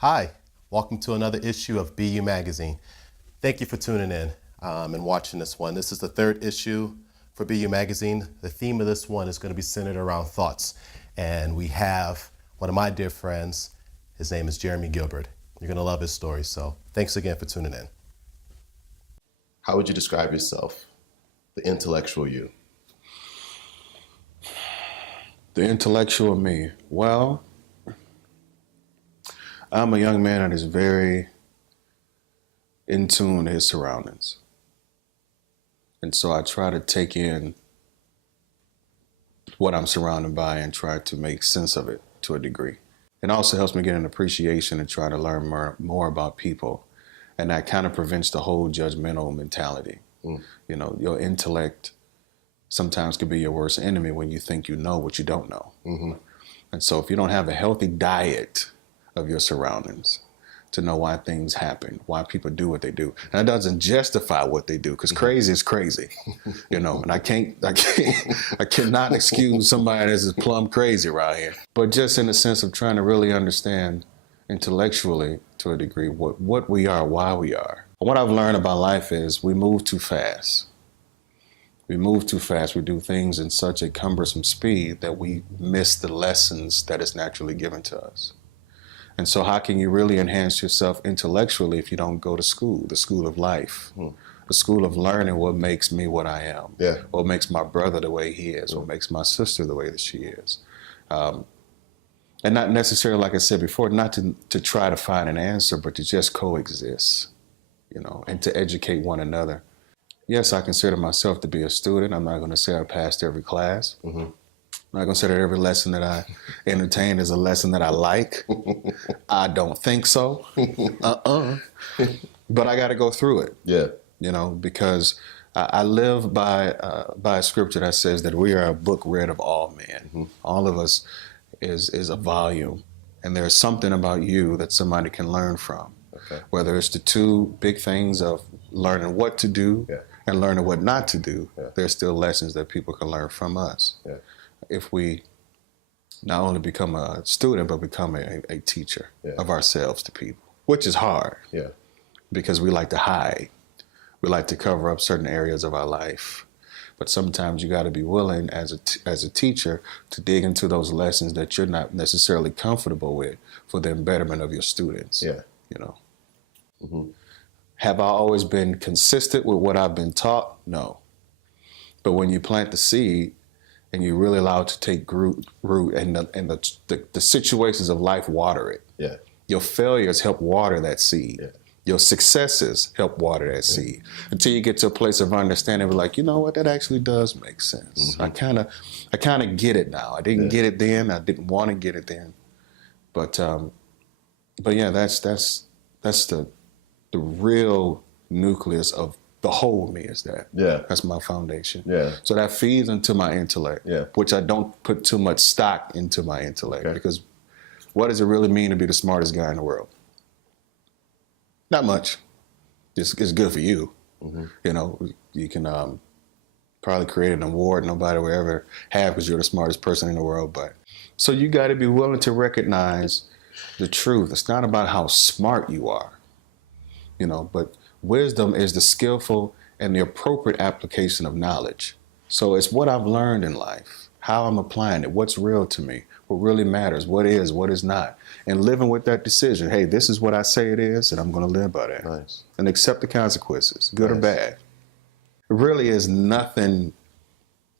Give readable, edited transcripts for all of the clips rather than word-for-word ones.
Hi, welcome to another issue of BU Magazine. Thank you for tuning in and watching this one. This is the third issue for BU Magazine. The theme of this one is going to be centered around thoughts. And we have one of my dear friends. His name is Jeremy Gilbert. You're going to love his story. So thanks again for tuning in. How would you describe yourself, the intellectual you? The intellectual me. Well, I'm a young man that is very in tune to his surroundings. And so I try to take in what I'm surrounded by and try to make sense of it to a degree. It also helps me get an appreciation and try to learn more about people. And that kind of prevents the whole judgmental mentality. You know, your intellect sometimes can be your worst enemy when you think you know what you don't know. And so if you don't have a healthy diet of your surroundings to know why things happen, why people do what they do. And that doesn't justify what they do, because crazy is crazy, you know, and I cannot excuse somebody that's plumb crazy around here. But just in the sense of trying to really understand intellectually to a degree what we are, why we are. And what I've learned about life is we move too fast. We move too fast. We do things in such a cumbersome speed that we miss the lessons that is naturally given to us. And so how can you really enhance yourself intellectually if you don't go to school, the school of life, the school of learning what makes me what I am, what makes my brother the way he is, what makes my sister the way that she is. And not necessarily, like I said before, not to try to find an answer, but to just coexist, you know, and to educate one another. Yes, I consider myself to be a student. I'm not going to say I passed every class. I'm not going to say that every lesson that I entertain is a lesson that I like. I don't think so. But I got to go through it. You know, because I live by a scripture that says that we are a book read of all men. All of us is a volume. And there's something about you that somebody can learn from. Whether it's the two big things of learning what to do and learning what not to do, there's still lessons that people can learn from us. If we not only become a student, but become a teacher of ourselves to people, which is hard because we like to hide. We like to cover up certain areas of our life. But sometimes you got to be willing as a teacher to dig into those lessons that you're not necessarily comfortable with for the betterment of your students. You know. Have I always been consistent with what I've been taught? No. But when you plant the seed, and you really allow it to take root and the situations of life water it. Your failures help water that seed. Your successes help water that seed until you get to a place of understanding, like, you know what, that actually does make sense. I kind of get it now. I didn't get it then. I didn't want to get it then. But yeah, that's the real nucleus of the whole me is that. That's my foundation. So that feeds into my intellect, which I don't put too much stock into my intellect because what does it really mean to be the smartest guy in the world? Not much. It's good for you. You know, you can probably create an award nobody will ever have because you're the smartest person in the world. But so you got to be willing to recognize the truth. It's not about how smart you are, you know, but wisdom is the skillful and the appropriate application of knowledge. So it's what I've learned in life, how I'm applying it, what's real to me, what really matters, what is not, and living with that decision. Hey, this is what I say it is, and I'm going to live by that. And accept the consequences, good or bad. It really is nothing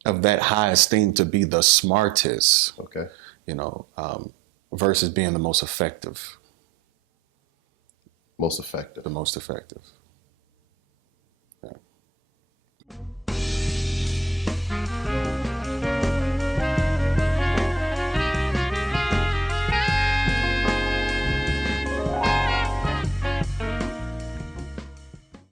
of that high esteem to be the smartest, you know, versus being the most effective. The most effective. Yeah.